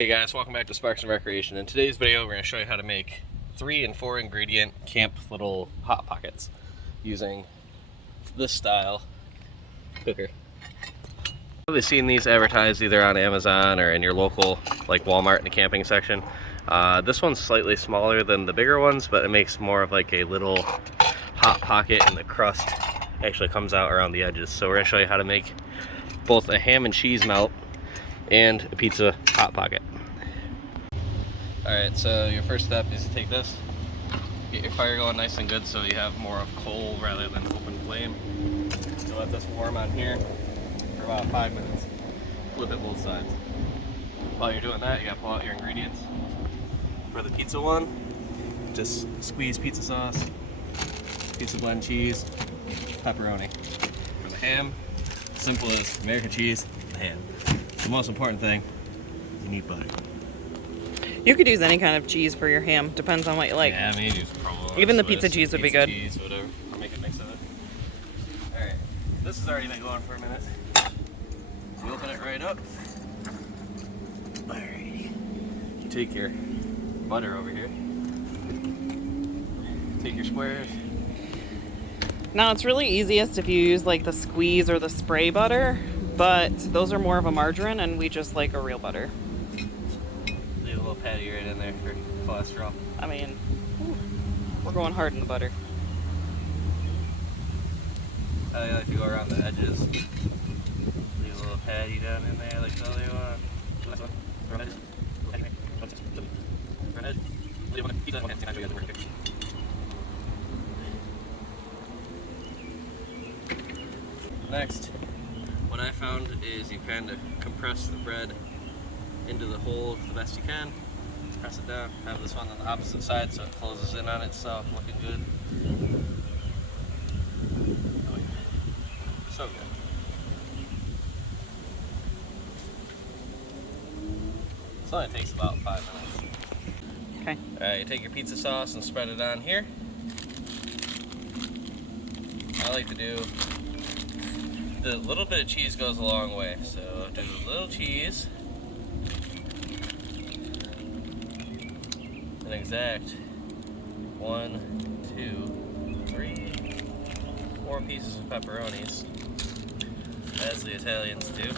Hey guys, welcome back to Sparks and Recreation. In today's video, we're going to show you how to make 3 and 4 ingredient camp little hot pockets using this style cooker. You've probably seen these advertised either on Amazon or in your local like Walmart in the camping section. This one's slightly smaller than the bigger ones, but it makes more of like a little hot pocket, and the crust actually comes out around the edges. So we're going to show you how to make both a ham and cheese melt and a pizza hot pocket. Alright, so your first step is to take this, get your fire going nice and good so you have more of coal rather than open flame. You let this warm on here for about 5 minutes. Flip it both sides. While you're doing that, you gotta pull out your ingredients. For the pizza one, just squeeze pizza sauce, pizza blend cheese, pepperoni. For the ham, simple as American cheese and ham. The most important thing, you need butter. You could use any kind of cheese for your ham. Depends on what you like. Yeah, maybe use provolone. Even the pizza cheese would be good. Cheese, whatever. I'll make a mix of it. Alright, this has already been going for a minute. So you open it right up. Alrighty. You take your butter over here. Take your squares. Now it's really easiest if you use like the squeeze or the spray butter, but those are more of a margarine and we just like a real butter. Leave a little patty right in there for cholesterol. I mean, we're going hard in the butter. I like to go around the edges. Leave a little patty down in there like so you want. Next, what I found is you kind of compress the bread into the hole the best you can. Press it down. Have this one on the opposite side so it closes in on itself, looking good. Oh yeah. So good. This only takes about 5 minutes. Okay. Alright, you take your pizza sauce and spread it on here. I like to do the little bit of cheese goes a long way, so do a little cheese. An exact 1, 2, 3, 4 pieces of pepperonis, as the Italians do.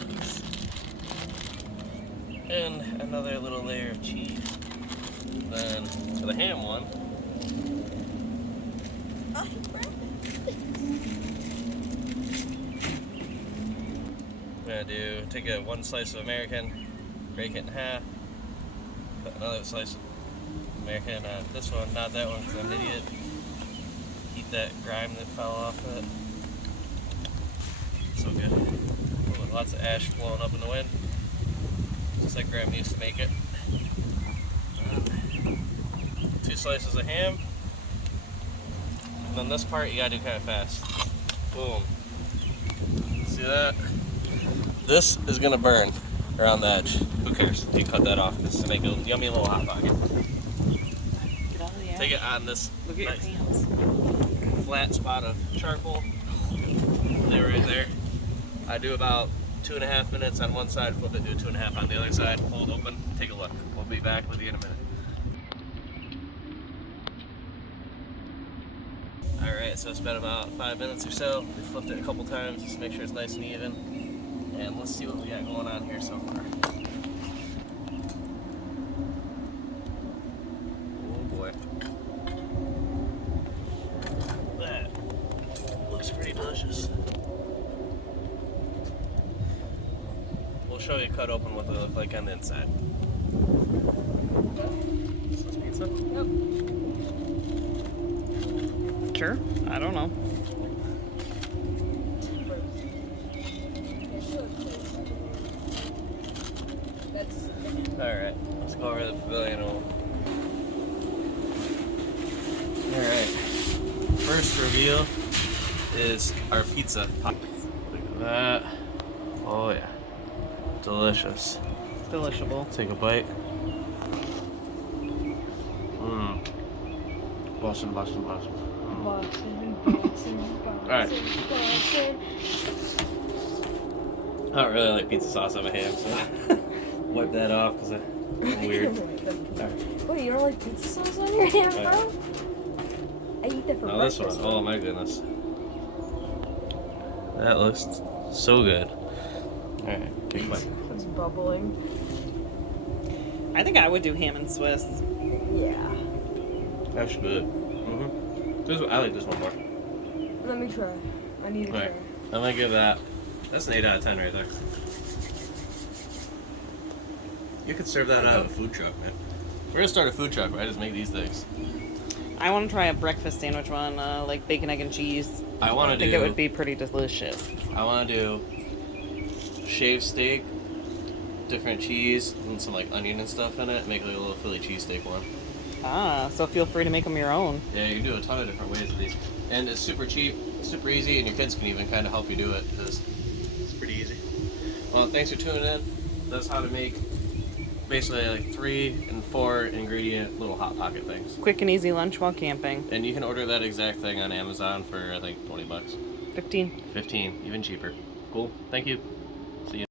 And another little layer of cheese. Then for the ham one, I'm gonna take one slice of American, break it in half, put another slice of American on this one, not that one because I'm an idiot. Eat that grime that fell off of it. So good. With lots of ash blowing up in the wind, just like Grandma used to make it. 2 slices of ham, and then this part you gotta do kind of fast. Boom. See that? This is gonna burn around the edge. Who cares? You cut that off just to make a yummy little hot pocket. Take it on this nice flat spot of charcoal. There, right there. I do about 2.5 minutes on one side, flip it, do 2.5 on the other side, hold open, take a look. We'll be back with you in a minute. Alright, so it's been about 5 minutes or so. We flipped it a couple times just to make sure it's nice and even. And let's see what we got going on here so far. Oh boy. That looks pretty delicious. We'll show you cut open what they look like on the inside. Is this pizza? Nope. Sure. I don't know. Alright, let's go over to the pavilion. Alright, first reveal is our pizza pockets. Look at that. Oh yeah, delicious. Delishable. Take a bite. Mmm. Bussin'. Alright. I don't really like pizza sauce on my ham, so wipe that off because Weird. Wait, you don't like pizza sauce on your hand, Oh, bro? I eat that for Oh, this breakfast. one. Oh my goodness. That looks so good. Alright, take a bite. It's bubbling. I think I would do ham and Swiss. Yeah. That's good. I like this one more. Let me try. I need to try. Alright, I'm gonna give that. That's an 8 out of 10 right there. You could serve that out of a food truck, man. We're gonna start a food truck, right? Just make these things. I want to try a breakfast sandwich one, like bacon, egg, and cheese. I want to do. think it would be pretty delicious. I want to do shaved steak, different cheese, and some like onion and stuff in it. Make like a little Philly cheesesteak one. So feel free to make them your own. Yeah, you can do a ton of different ways with these, and it's super cheap, super easy, and your kids can even kind of help you do it because it's pretty easy. Well, thanks for tuning in. That's how to make basically like 3 and 4 ingredient little hot pocket things. Quick and easy lunch while camping. And you can order that exact thing on Amazon for I think $20. 15. 15, even cheaper. Cool. Thank you.